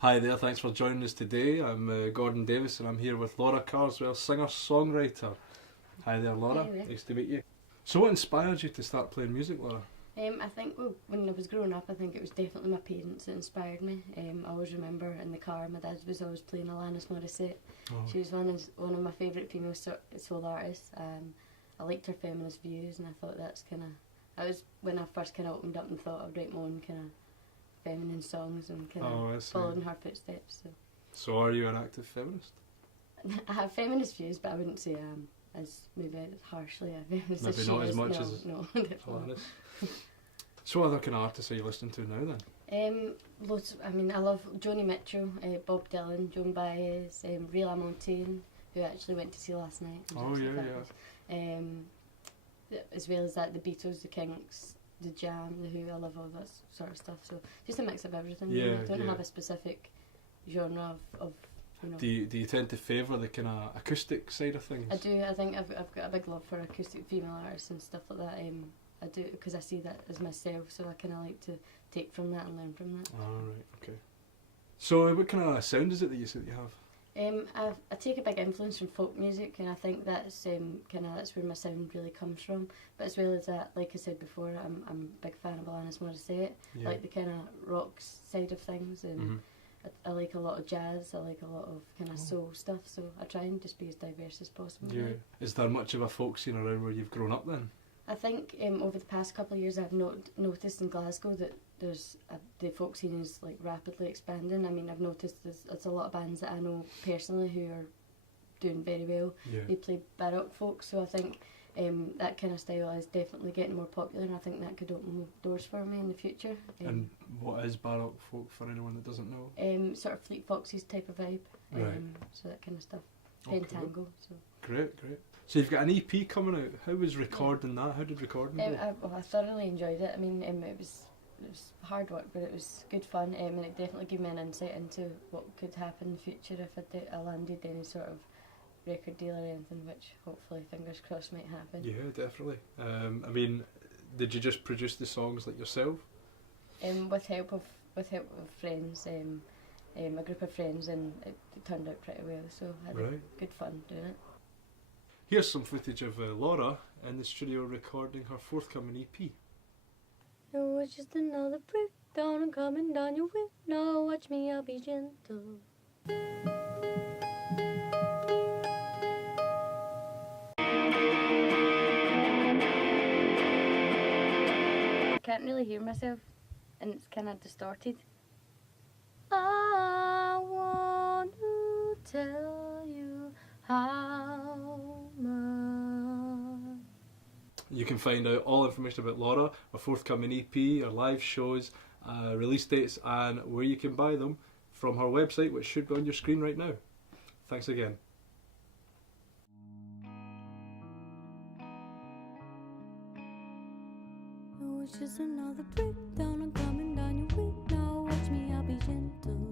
Hi there, thanks for joining us today. I'm Gordon Davis and I'm here with Laura Carswell, singer-songwriter. Hi there, Laura. Hi there. Nice to meet you. So what inspired you to start playing music, Laura? I think when I was growing up, I think it was definitely my parents that inspired me. I always remember in the car, my dad was always playing Alanis Morissette. Oh. She was one of my favourite female soul artists. I liked her feminist views, and I thought that was when I first kind of opened up and thought I'd write my own kind of feminine songs and kind of following her footsteps. So are you an active feminist? I have feminist views, but I wouldn't say as maybe harshly a feminist Maybe as not she as is. much no, as no, definitely. Alanis. So what other kind of artists are you listening to now then? Loads. I mean, I love Joni Mitchell, Bob Dylan, Joan Baez, Ray LaMontagne, who I actually went to see last night. Oh yeah, yeah. As well as that, the Beatles, the Kinks, the Jam, the Who. I love all that sort of stuff. So just a mix of everything. Yeah, really. I don't yeah. have a specific genre of you know. Do you tend to favour the kind of acoustic side of things? I do. I think I've got a big love for acoustic female artists and stuff like that. I do because I see that as myself, so I kind of like to take from that and learn from that. Oh, right, okay. So what kind of sound is it that you say that you have? I take a big influence from folk music, and I think that's that's where my sound really comes from. But as well as that, like I said before, I'm a big fan of Alanis Morissette. Yeah. I like the kind of rock side of things, and I like a lot of jazz. I like a lot of kind of soul stuff. So I try and just be as diverse as possible. Yeah. Is there much of a folk scene around where you've grown up then? I think over the past couple of years, I've noticed in Glasgow that the folk scene is like rapidly expanding. I mean, I've noticed there's a lot of bands that I know personally who are doing very well. Yeah. They play baroque folk, so I think that kind of style is definitely getting more popular, and I think that could open doors for me in the future. And what is baroque folk for anyone that doesn't know? Sort of Fleet Foxes type of vibe. Right. So that kind of stuff. Okay. Pentango. So. Great. So you've got an EP coming out. How was recording that? How did recording go? I thoroughly enjoyed it. I mean, it was hard work, but it was good fun, and it definitely gave me an insight into what could happen in the future if I landed any sort of record deal or anything, which hopefully, fingers crossed, might happen. Yeah, definitely. I mean, did you just produce the songs like yourself? With help of friends, a group of friends, and it turned out pretty well. So I had good fun doing it. Here's some footage of Laura in the studio recording her forthcoming EP. No, it's just another breakdown and coming down your window. Watch me, I'll be gentle. I can't really hear myself, and it's kind of distorted. I want to tell you how much. You can find out all information about Laura, her forthcoming EP, her live shows, release dates, and where you can buy them from her website, which should be on your screen right now. Thanks again. No, it's just another breakdown. I'm coming down your window. Watch me, I'll be gentle.